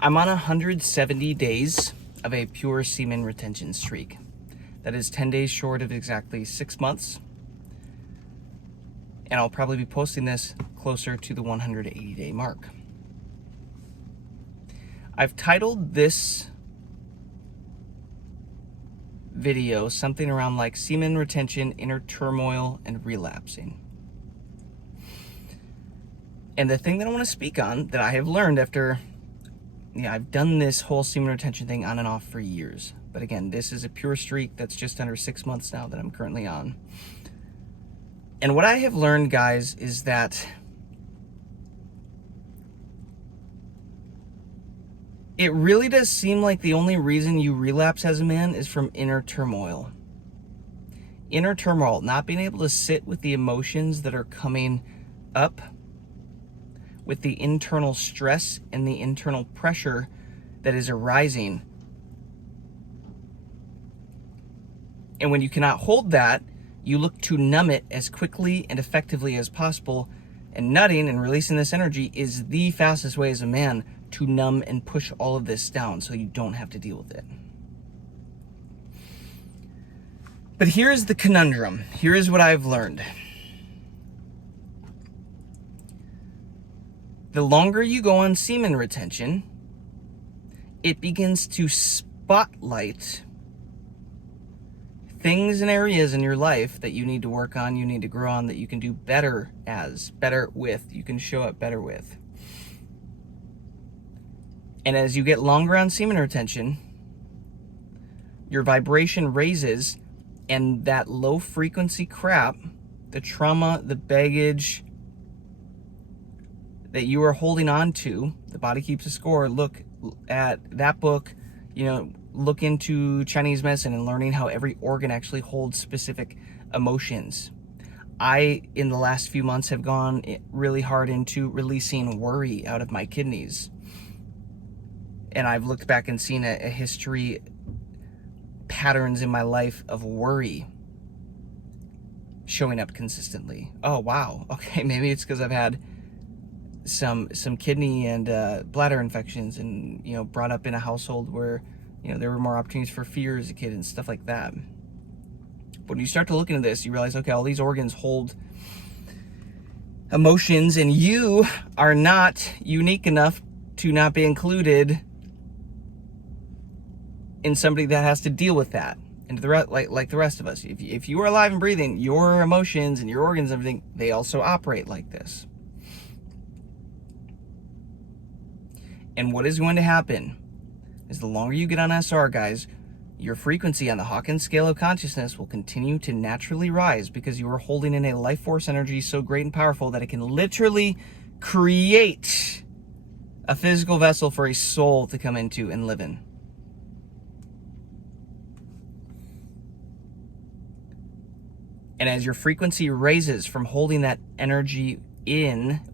I'm on 170 days of a pure semen retention streak. That is 10 days short of exactly 6 months. And I'll probably be posting this closer to the 180-day mark. I've titled this video something around like semen retention, inner turmoil, and relapsing. And the thing that I want to speak on that I have learned after, I've done this whole semen retention thing on and off for years. But again, this is a pure streak that's just under 6 months now that I'm currently on. And what I have learned, guys, is that it really does seem like the only reason you relapse as a man is from inner turmoil. Inner turmoil, not being able to sit with the emotions that are coming up, with the internal stress and the internal pressure that is arising. And when you cannot hold that, you look to numb it as quickly and effectively as possible. And nutting and releasing this energy is the fastest way as a man to numb and push all of this down so you don't have to deal with it. But here's the conundrum. Here's what I've learned. The longer you go on semen retention, it begins to spotlight things and areas in your life that you need to work on, you need to grow on, that you can do better with, you can show up better with. And as you get longer on semen retention, your vibration raises, and that low frequency crap, the trauma, the baggage that you are holding on to, The Body Keeps a Score, look at that book, look into Chinese medicine and learning how every organ actually holds specific emotions. I, in the last few months, have gone really hard into releasing worry out of my kidneys. And I've looked back and seen a history, patterns in my life of worry showing up consistently. Oh, wow. Okay, maybe it's because I've had some kidney and bladder infections and, brought up in a household where, there were more opportunities for fear as a kid and stuff like that. But when you start to look into this, you realize, okay, all these organs hold emotions, and you are not unique enough to not be included in somebody that has to deal with that. And like the rest of us, if you are alive and breathing, your emotions and your organs and everything, they also operate like this. And what is going to happen is the longer you get on SR, guys, your frequency on the Hawkins scale of consciousness will continue to naturally rise, because you are holding in a life force energy so great and powerful that it can literally create a physical vessel for a soul to come into and live in. And as your frequency raises from holding that energy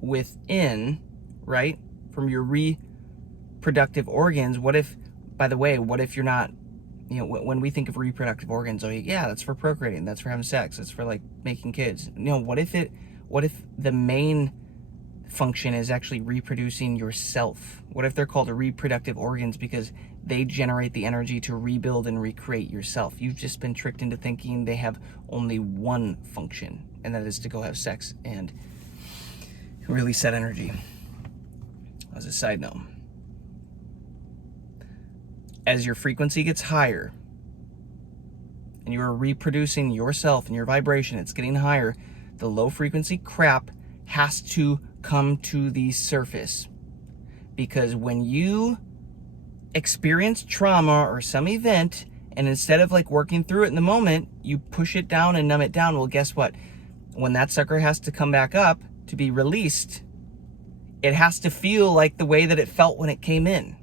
within, right, from your reproductive organs, what if you're not, when we think of reproductive organs, oh yeah, that's for procreating, that's for having sex, that's for like making kids. What if the main function is actually reproducing yourself? What if they're called reproductive organs because they generate the energy to rebuild and recreate yourself? You've just been tricked into thinking they have only one function, and that is to go have sex and release that energy. As a side note, as your frequency gets higher and you are reproducing yourself and your vibration, it's getting higher, the low frequency crap has to come to the surface. Because when you experience trauma or some event, and instead of like working through it in the moment, you push it down and numb it down, well, guess what? When that sucker has to come back up to be released, it has to feel like the way that it felt when it came in.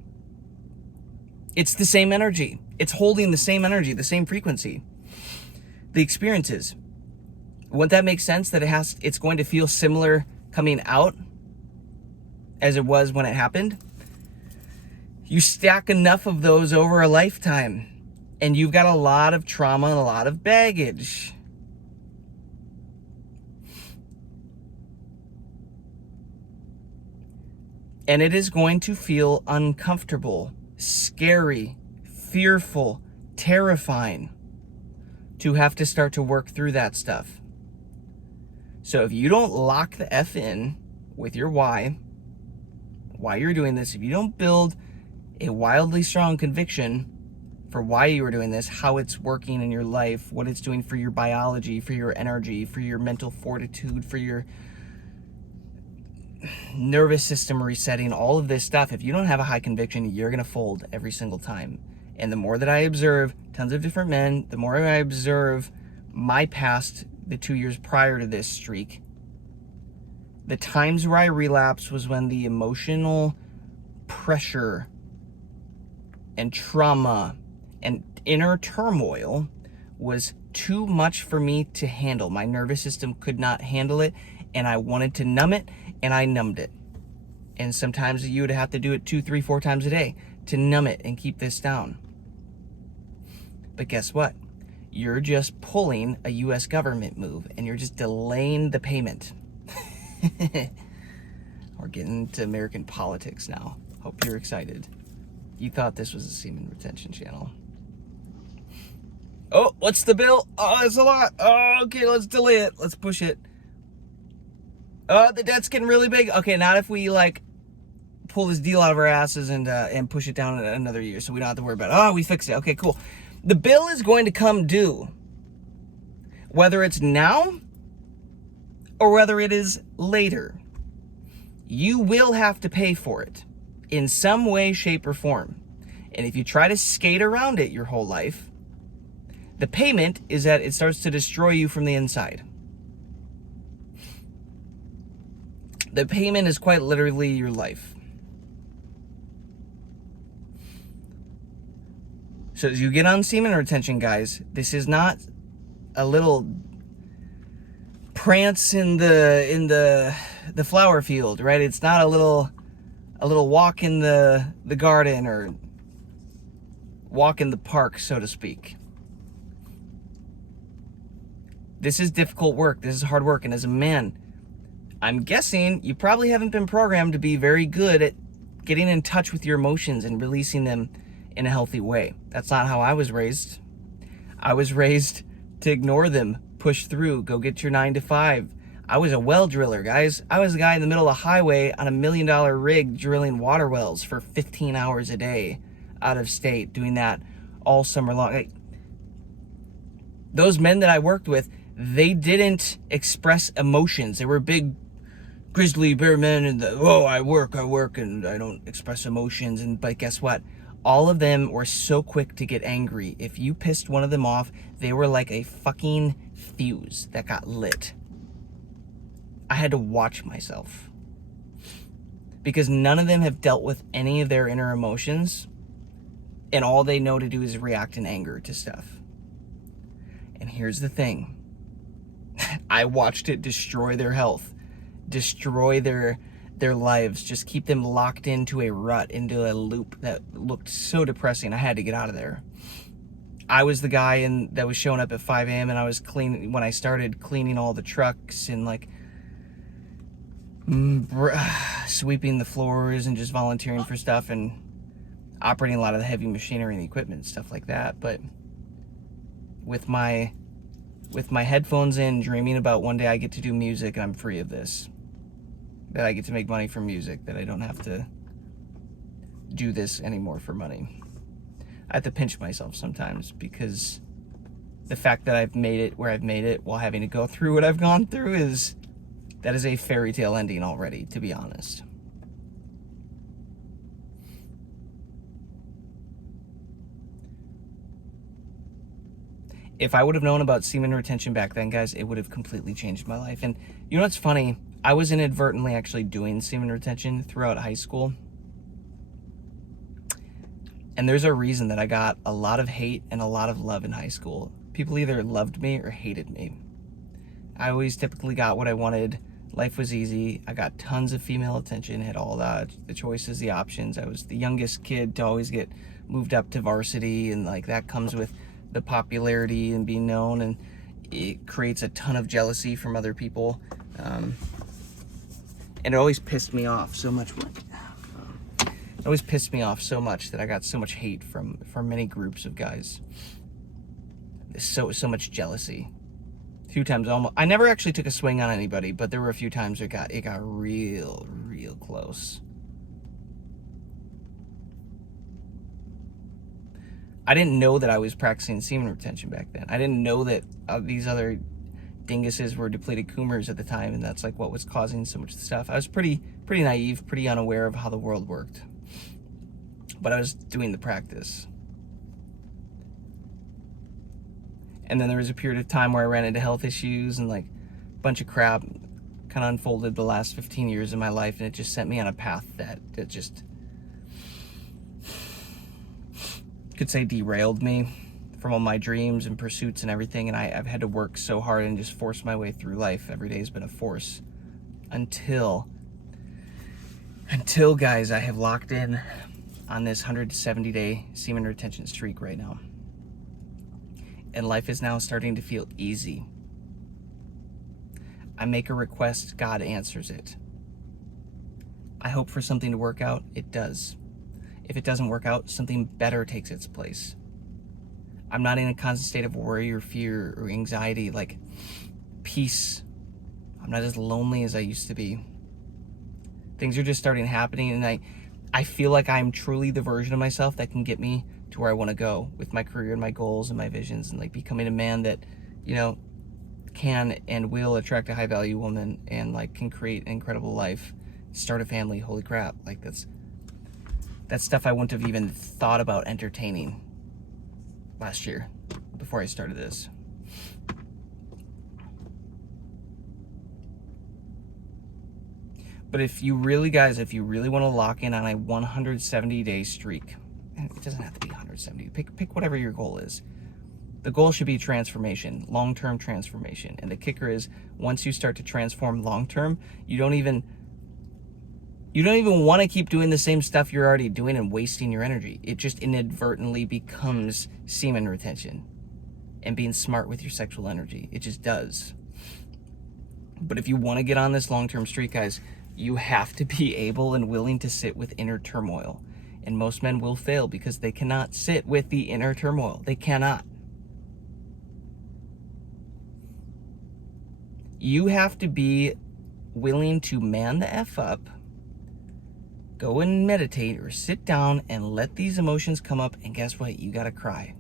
It's the same energy. It's holding the same energy, the same frequency. The experiences. Wouldn't that make sense that it's going to feel similar coming out as it was when it happened? You stack enough of those over a lifetime, and you've got a lot of trauma and a lot of baggage. And it is going to feel uncomfortable, scary, fearful, terrifying to have to start to work through that stuff. So if you don't lock the F in with your why you're doing this, if you don't build a wildly strong conviction for why you are doing this, how it's working in your life, what it's doing for your biology, for your energy, for your mental fortitude, for your nervous system resetting, all of this stuff, if you don't have a high conviction, you're going to fold every single time. And the more that I observe tons of different men, the more I observe my past, the 2 years prior to this streak, the times where I relapsed was when the emotional pressure and trauma and inner turmoil was too much for me to handle. My nervous system could not handle it, and I wanted to numb it, and I numbed it. And sometimes you would have to do it 2, 3, 4 times a day to numb it and keep this down. But guess what? You're just pulling a US government move, and you're just delaying the payment. We're getting to American politics now. Hope you're excited. You thought this was a semen retention channel. Oh, what's the bill? Oh, it's a lot. Oh, okay, let's delay it. Let's push it. Oh, the debt's getting really big. Okay, not if we like pull this deal out of our asses and push it down another year, so we don't have to worry about it. Oh, we fixed it. Okay, cool. The bill is going to come due, whether it's now or whether it is later. You will have to pay for it in some way, shape, or form. And if you try to skate around it your whole life, the payment is that it starts to destroy you from the inside. The payment is quite literally your life. So as you get on semen retention, guys, this is not a little prance in the flower field, right? It's not a little walk in the garden or walk in the park, so to speak. This is difficult work. This is hard work. And as a man, I'm guessing you probably haven't been programmed to be very good at getting in touch with your emotions and releasing them in a healthy way. That's not how I was raised. I was raised to ignore them, push through, go get your 9 to 5. I was a well driller, guys. I was a guy in the middle of a highway on $1 million rig drilling water wells for 15 hours a day out of state, doing that all summer long. Those men that I worked with, they didn't express emotions. They were big grizzly bear men and I work and I don't express emotions. But guess what? All of them were so quick to get angry. If you pissed one of them off, they were like a fucking fuse that got lit. I had to watch myself. Because none of them have dealt with any of their inner emotions, and all they know to do is react in anger to stuff. And here's the thing. I watched it destroy their health, destroy their lives, just keep them locked into a rut, into a loop that looked so depressing. I had to get out of there. I was the guy that was showing up at 5 a.m. and I was cleaning, when I started cleaning all the trucks and like sweeping the floors and just volunteering for stuff and operating a lot of the heavy machinery and equipment and stuff like that. But with my headphones in, dreaming about one day I get to do music and I'm free of this. That I get to make money from music, that I don't have to do this anymore for money. I have to pinch myself sometimes because the fact that I've made it where I've made it while having to go through what I've gone through is a fairy tale ending already, to be honest. If I would have known about semen retention back then, guys, it would have completely changed my life. And you know what's funny? I was inadvertently actually doing semen retention throughout high school. And there's a reason that I got a lot of hate and a lot of love in high school. People either loved me or hated me. I always typically got what I wanted. Life was easy. I got tons of female attention, had all the choices, the options. I was the youngest kid to always get moved up to varsity, and like that comes with the popularity and being known, and it creates a ton of jealousy from other people. And it always pissed me off so much. It always pissed me off so much that I got so much hate from many groups of guys. So much jealousy. A few times I never actually took a swing on anybody, but there were a few times it got real close. I didn't know that I was practicing semen retention back then. I didn't know that these other dinguses were depleted coomers at the time, and that's like what was causing so much stuff. I was pretty naive, pretty unaware of how the world worked, but I was doing the practice. And then there was a period of time where I ran into health issues and like a bunch of crap kind of unfolded the last 15 years of my life, and it just sent me on a path that just could say derailed me from all my dreams and pursuits and everything. And I've had to work so hard and just force my way through life. Every day has been a force until guys, I have locked in on this 170-day semen retention streak right now. And life is now starting to feel easy. I make a request, God answers it. I hope for something to work out, it does. If it doesn't work out, something better takes its place. I'm not in a constant state of worry or fear or anxiety, like peace. I'm not as lonely as I used to be. Things are just starting happening, and I feel like I'm truly the version of myself that can get me to where I want to go with my career and my goals and my visions, and like becoming a man that, you know, can and will attract a high value woman and like can create an incredible life, start a family. Holy crap. Like that's stuff I wouldn't have even thought about entertaining last year before I started this. But if you really want to lock in on a 170-day streak, and it doesn't have to be 170, pick whatever your goal is. The goal should be transformation, long-term transformation. And the kicker is, once you start to transform long-term, you don't even want to keep doing the same stuff you're already doing and wasting your energy. It just inadvertently becomes semen retention and being smart with your sexual energy. It just does. But if you want to get on this long-term streak, guys, you have to be able and willing to sit with inner turmoil. And most men will fail because they cannot sit with the inner turmoil. They cannot. You have to be willing to man the F up, go and meditate or sit down and let these emotions come up, and guess what? You gotta cry.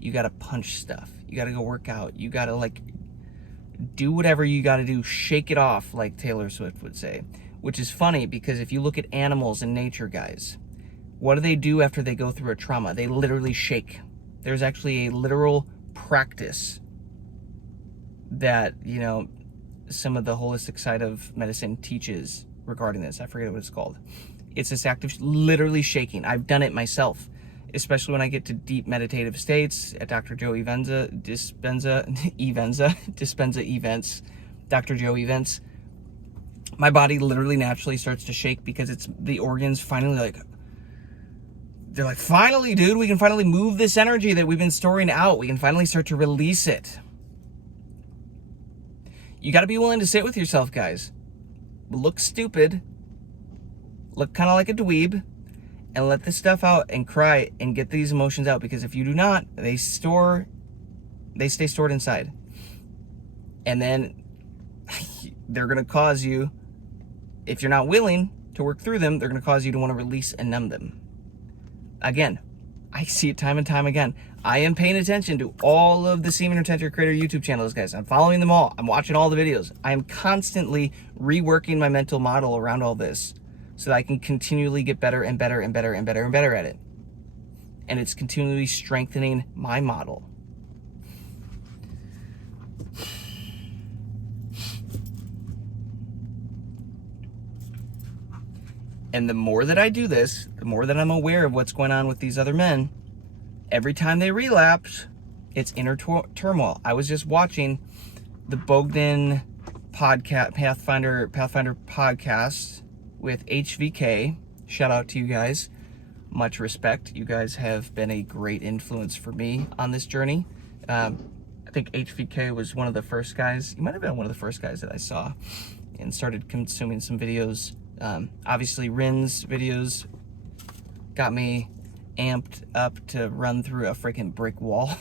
You gotta punch stuff. You gotta go work out. You gotta like do whatever you gotta do. Shake it off, like Taylor Swift would say. Which is funny because if you look at animals in nature, guys, what do they do after they go through a trauma? They literally shake. There's actually a literal practice that, you know, some of the holistic side of medicine teaches regarding this. I forget what it's called. It's this act of literally shaking. I've done it myself, especially when I get to deep meditative states at Dr. Joe Dispenza events, Dr. Joe events. My body literally naturally starts to shake because it's the organs finally they're like, finally, dude, we can finally move this energy that we've been storing out. We can finally start to release it. You got to be willing to sit with yourself, guys. Look stupid. Look kind of like a dweeb. And let this stuff out and cry and get these emotions out. Because if you do not, they stay stored inside. And then they're going to cause you, if you're not willing to work through them, they're going to cause you to want to release and numb them. Again, I see it time and time again. I am paying attention to all of the Semen Retention Creator YouTube channels, guys. I'm following them all. I'm watching all the videos. I am constantly reworking my mental model around all this so that I can continually get better and better and better and better and better at it. And it's continually strengthening my model. And the more that I do this, the more that I'm aware of what's going on with these other men, every time they relapse, it's inner turmoil. I was just watching the Bogdan podcast, Pathfinder podcast with HVK. Shout out to you guys. Much respect. You guys have been a great influence for me on this journey. I think HVK was one of the first guys. He might have been one of the first guys that I saw and started consuming some videos. Obviously, Rin's videos got me amped up to run through a freaking brick wall.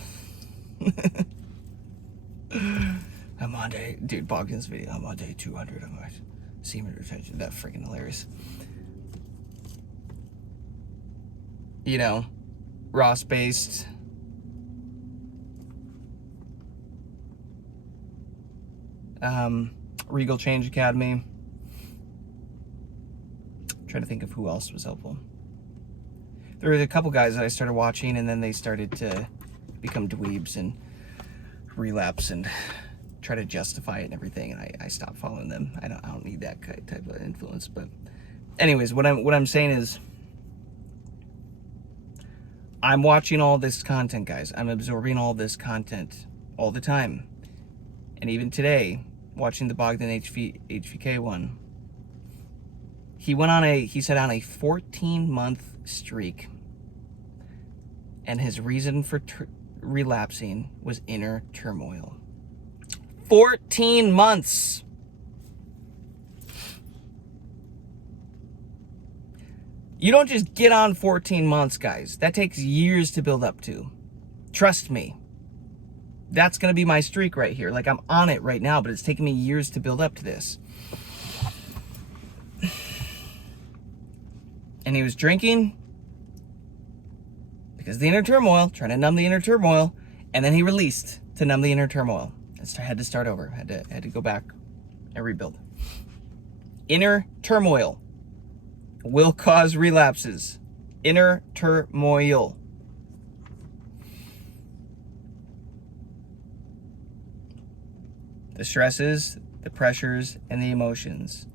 I'm on day, dude, Bogdan's video, I'm on day 200 of my semen retention. That's freaking hilarious. You know, Ross-based. Regal Change Academy. I'm trying to think of who else was helpful. There were a couple guys that I started watching, and then they started to become dweebs and relapse and try to justify it and everything, and I stopped following them. I don't need that type of influence. But anyways, what I'm saying is, I'm watching all this content, guys. I'm absorbing all this content all the time. And even today, watching the Bogdan HVK one, he said on a 14-month streak, and his reason for relapsing was inner turmoil. 14 months. You don't just get on 14 months, guys. That takes years to build up to. Trust me. That's going to be my streak right here. Like, I'm on it right now, but it's taken me years to build up to this. And he was drinking because the inner turmoil, trying to numb the inner turmoil, and then he released to numb the inner turmoil. Had to start over. Had to go back and rebuild. Inner turmoil will cause relapses. Inner turmoil. The stresses, the pressures, and the emotions.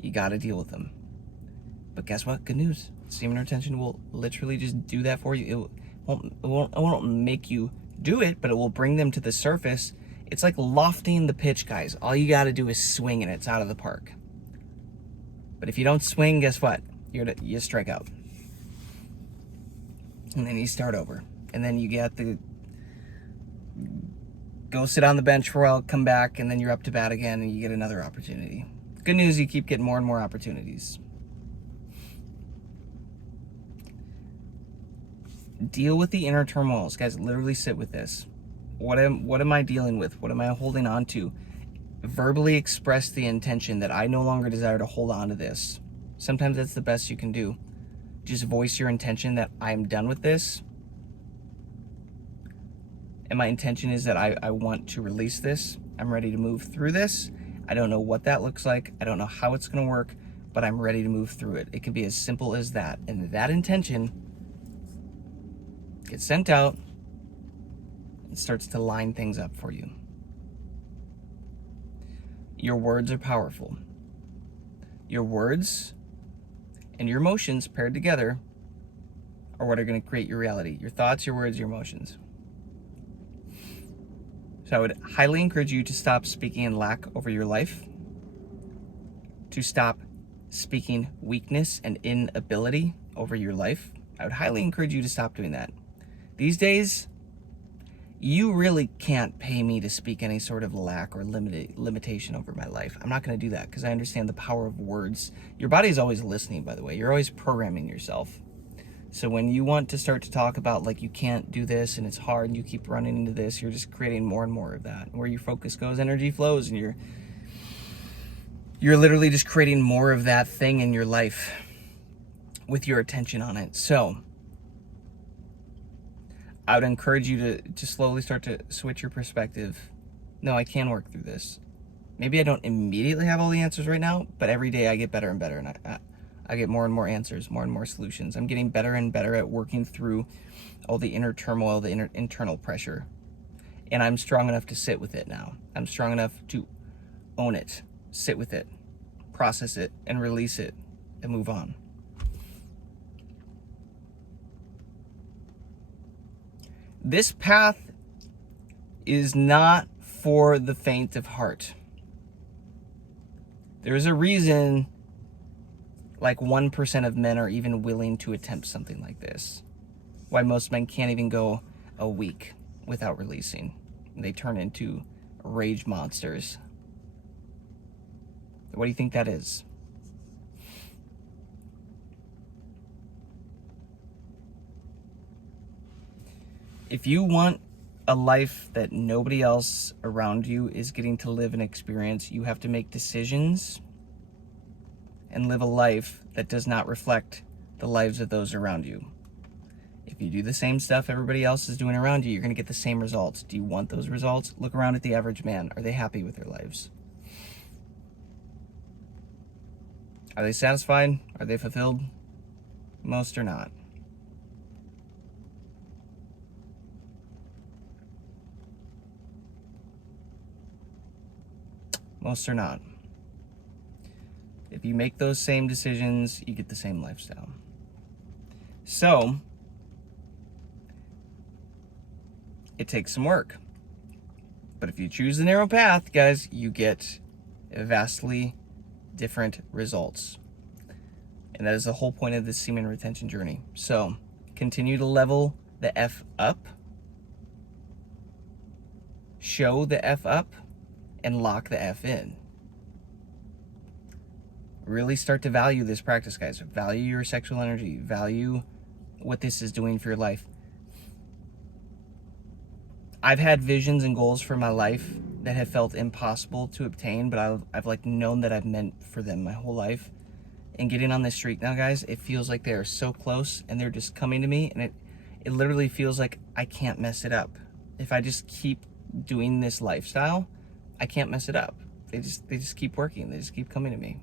You got to deal with them. But guess what? Good news. Semen retention will literally just do that for you. It won't make you do it, but it will bring them to the surface. It's like lofting the pitch, guys. All you got to do is swing and it's out of the park. But if you don't swing, guess what? You strike out. And then you start over. And then you get the go sit on the bench for a while, come back, and then you're up to bat again and you get another opportunity. Good news, you keep getting more and more opportunities. Deal with the inner turmoils. Guys, literally sit with this. What am I dealing with? What am I holding on to? Verbally express the intention that I no longer desire to hold on to this. Sometimes that's the best you can do. Just voice your intention that I'm done with this. And my intention is that I want to release this. I'm ready to move through this. I don't know what that looks like. I don't know how it's going to work, but I'm ready to move through it. It can be as simple as that. And that intention gets sent out and starts to line things up for you. Your words are powerful. Your words and your emotions paired together are what are going to create your reality. Your thoughts, your words, your emotions. So I would highly encourage you to stop speaking in lack over your life, to stop speaking weakness and inability over your life. I would highly encourage you to stop doing that. These days, you really can't pay me to speak any sort of lack or limitation over my life. I'm not going to do that because I understand the power of words. Your body is always listening, by the way. You're always programming yourself. So when you want to start to talk about like you can't do this and it's hard and you keep running into this, you're just creating more and more of that. Where your focus goes, energy flows, and you're literally just creating more of that thing in your life with your attention on it. So I would encourage you to slowly start to switch your perspective. No, I can work through this. Maybe I don't immediately have all the answers right now, but every day I get better and better, and I get more and more answers, more and more solutions. I'm getting better and better at working through all the inner turmoil, the internal pressure. And I'm strong enough to sit with it now. I'm strong enough to own it, sit with it, process it, and release it, and move on. This path is not for the faint of heart. There's a reason like 1% of men are even willing to attempt something like this. Why most men can't even go a week without releasing. They turn into rage monsters. What do you think that is? If you want a life that nobody else around you is getting to live and experience, you have to make decisions and live a life that does not reflect the lives of those around you. If you do the same stuff everybody else is doing around you, you're going to get the same results. Do you want those results? Look around at the average man. Are they happy with their lives? Are they satisfied? Are they fulfilled? Most are not. Most are not. If you make those same decisions, you get the same lifestyle. So, it takes some work. But if you choose the narrow path, guys, you get vastly different results. And that is the whole point of this semen retention journey. So, continue to level the F up, show the F up, and lock the F in. Really start to value this practice, guys. Value your sexual energy. Value what this is doing for your life. I've had visions and goals for my life that have felt impossible to obtain, but I've like known that I've meant for them my whole life. And getting on this streak now, guys, it feels like they are so close and they're just coming to me, and it literally feels like I can't mess it up. If I just keep doing this lifestyle, I can't mess it up. They just keep working. They just keep coming to me.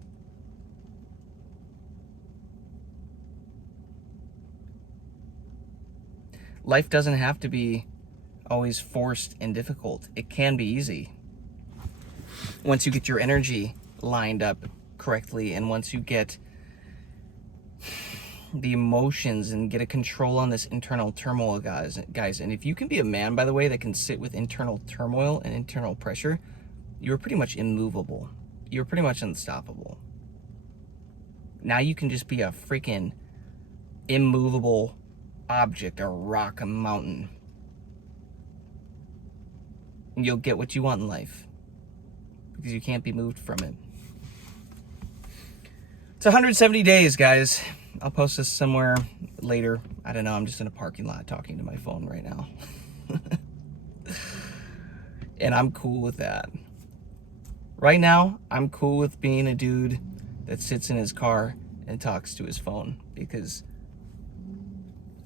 Life doesn't have to be always forced and difficult. It can be easy. Once you get your energy lined up correctly, and once you get the emotions and get a control on this internal turmoil, guys. And if you can be a man, by the way, that can sit with internal turmoil and internal pressure, you're pretty much immovable. You're pretty much unstoppable. Now you can just be a freaking immovable object, a rock, a mountain. And you'll get what you want in life because you can't be moved from it. It's 170 days, guys. I'll post this somewhere later. I don't know. I'm just in a parking lot talking to my phone right now. And I'm cool with that. Right now, I'm cool with being a dude that sits in his car and talks to his phone, because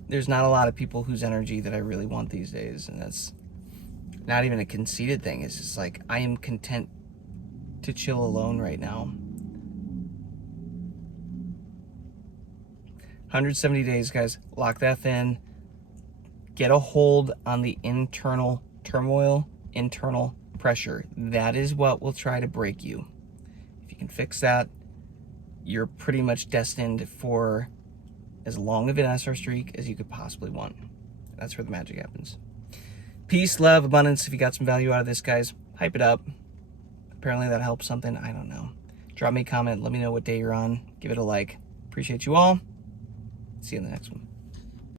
there's not a lot of people whose energy that I really want these days. And that's not even a conceited thing. It's just like, I am content to chill alone right now. 170 days, guys. Lock that in. Get a hold on the internal turmoil, internal pressure. That is what will try to break you. If you can fix that, you're pretty much destined for as long of an SR streak as you could possibly want. That's where the magic happens. Peace, love, abundance. If you got some value out of this, guys, hype it up. Apparently that helps something. I don't know. Drop me a comment. Let me know what day you're on. Give it a like. Appreciate you all. See you in the next one.